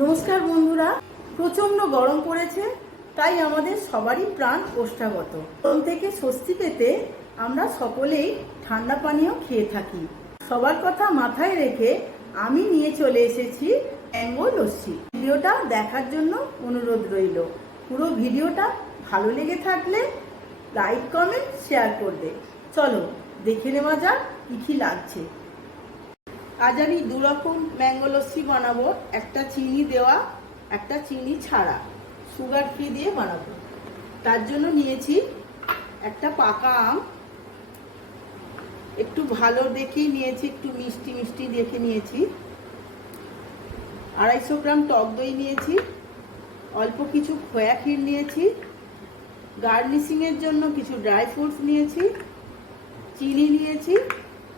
নমস্কার বন্ধুরা, প্রচণ্ড গরম পড়েছে, তাই আমাদের সবারই প্রাণ ওষ্ঠাগত। গরম থেকে স্বস্তি পেতে আমরা সকলেই ঠান্ডা পানীয় খেয়ে থাকি। সবার কথা মাথায় রেখে আমি নিয়ে চলে এসেছি ম্যাঙ্গো লস্যি। ভিডিওটা দেখার জন্য অনুরোধ রইল। পুরো ভিডিওটা ভালো লেগে থাকলে লাইক, কমেন্ট, শেয়ার করবে। চলো দেখে নেওয়া যাক কী কী লাগছে। আজ আমি দুরকম ম্যাঙ্গো লস্যি বানাবো, একটা চিনি দেওয়া, একটা চিনি ছাড়া, সুগার ফ্রি দিয়ে বানাবো। তার জন্য নিয়েছি একটা পাকা আম, একটু ভালো দেখেই নিয়েছি, একটু মিষ্টি মিষ্টি দেখে নিয়েছি। 250 গ্রাম টক দই নিয়েছি, অল্প কিছু খোয়া ক্ষীর নিয়েছি, গার্নিশিংয়ের জন্য কিছু ড্রাই ফ্রুটস নিয়েছি, চিনি নিয়েছি,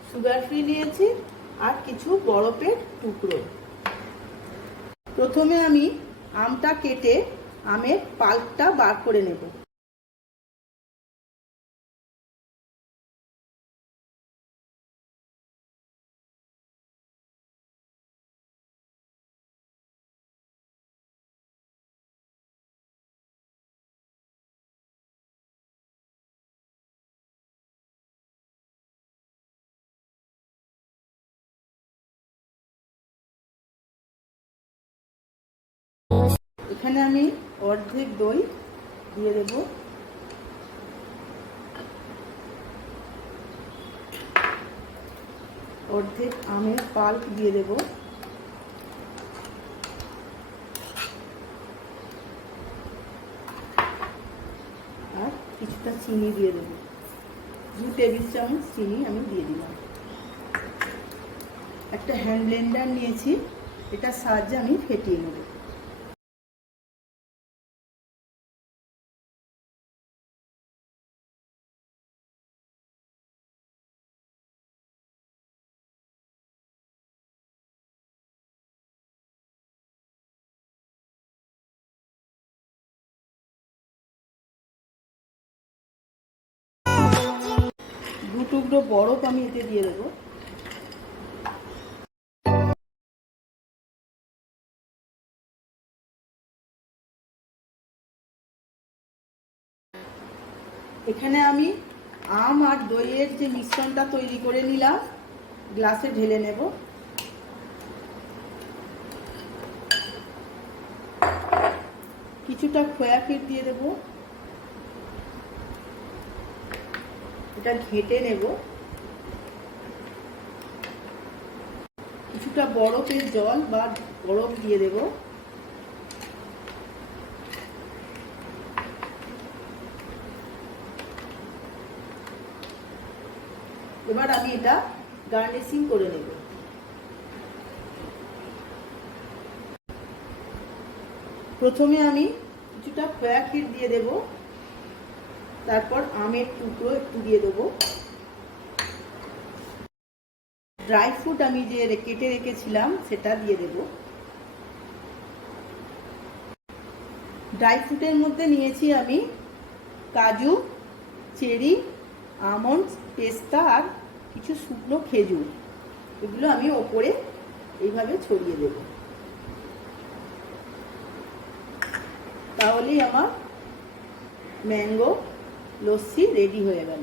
সুগার ফ্রি নিয়েছি, আর কিছু বরফের টুকরো। প্রথমে আমি আমটা কেটে আমের পাল্পটা বার করে নেব। এখানে আমি অর্ধেক দই দিয়ে দেব, অর্ধেক আমের পাল্প দিয়ে দেব, আর কিছুটা চিনি দিয়ে দেব। 2 টেবিল চামচ চিনি আমি দিয়ে দিলাম। একটা হ্যান্ড ব্লেন্ডার নিয়েছি, এটার সাহায্যে আমি ফেটিয়ে নেব। দু টুকরো বরফ আমি এতে দিয়ে দেবো। এখানে আমি আম আর দইয়ের যে মিশ্রণটা তৈরি করে নিলাম, গ্লাসে ঢেলে নেব। কিছুটা খোয়া ক্ষীর দিয়ে দেব, এটা ঘেটে নেব। কিছুটা বরফের জল বা বরফ দিয়ে দেব। এবার আমি এটা গার্নিশিং করে নেব। প্রথমে আমি কিছুটা খোয়া ক্ষীর দিয়ে দেব, তারপর আমের টুকরো একটু দিয়ে দেব, ড্রাই ফ্রুট আমি যে কেটে রেখেছিলাম সেটা দিয়ে দেব। ড্রাই ফ্রুটের মধ্যে নিয়েছি আমি কাজু, চেরি, আমন্ড, পেস্তা আর কিছু শুকনো খেজুর। এগুলো আমি ওপরে এইভাবে ছড়িয়ে দেব। তাহলেই আমার ম্যাঙ্গো লস্যি রেডি হয়ে গেল।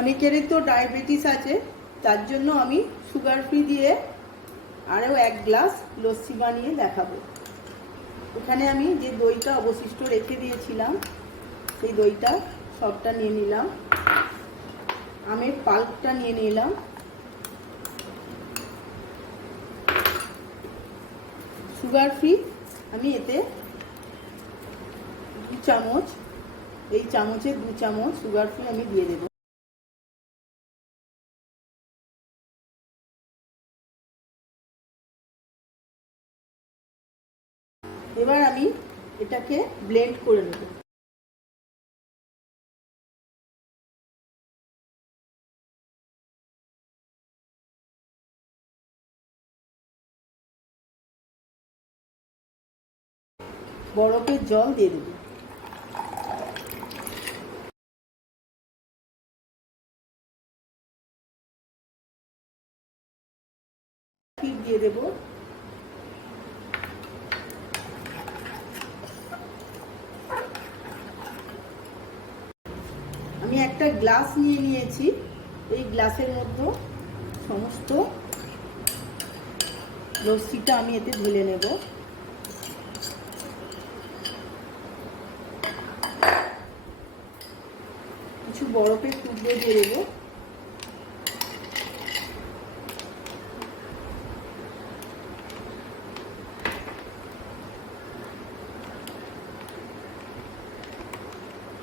অনেকেরই তো ডায়াবেটিস আছে, তার জন্য আমি সুগার ফ্রি দিয়ে আরও 1 গ্লাস লস্যি বানিয়ে দেখাবো। এখানে আমি যে দইটা অবশিষ্ট রেখে দিয়েছিলাম, সেই দইটা সবটা নিয়ে নিলাম, আমের পাল্পটা নিয়ে নিলাম, সুগার ফ্রি আমি এতে 2 চামচ, এই চামচে 2 চামচ সুগার ফ্রি আমি দিয়ে দেব। এবার আমি এটাকে ব্লেন্ড করে নেব। বরফের জল দিয়ে দেব। দেব। আমি একটা গ্লাস নিয়ে নিয়েছি, এই গ্লাসের মধ্যে সমস্ত লস্যিটা আমি এতে ঢেলে নেব। কিছু বরফের টুকরো দিয়ে দেবো।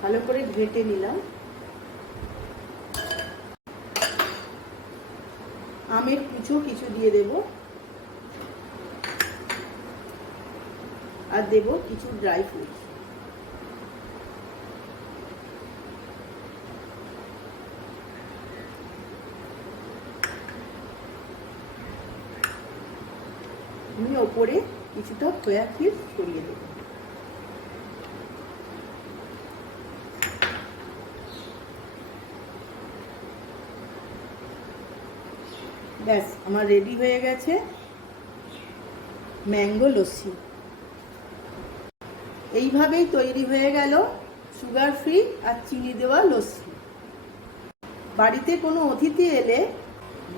ভালো করে ঘেটে নিলাম। আমের কুচো কিছু দিয়ে দেব, আর দেব কিছু ড্রাই ফ্রুটস। আমি ওপরে কিছুটা সোয়া চিজ ছড়িয়ে দেব। ব্যাস, আমার রেডি হয়ে গেছে ম্যাঙ্গো লস্যি। এইভাবেই তৈরি হয়ে গেল সুগার ফ্রি আর চিনি দেওয়া লস্যি। বাড়িতে কোনো অতিথি এলে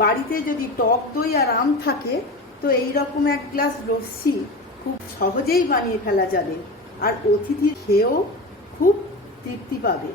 বাড়িতে যদি টক দই আর আম থাকে তো এই রকম এক গ্লাস লস্যি খুব সহজেই বানিয়ে ফেলা যাবে, আর অতিথি খেয়েও খুব তৃপ্তি পাবে।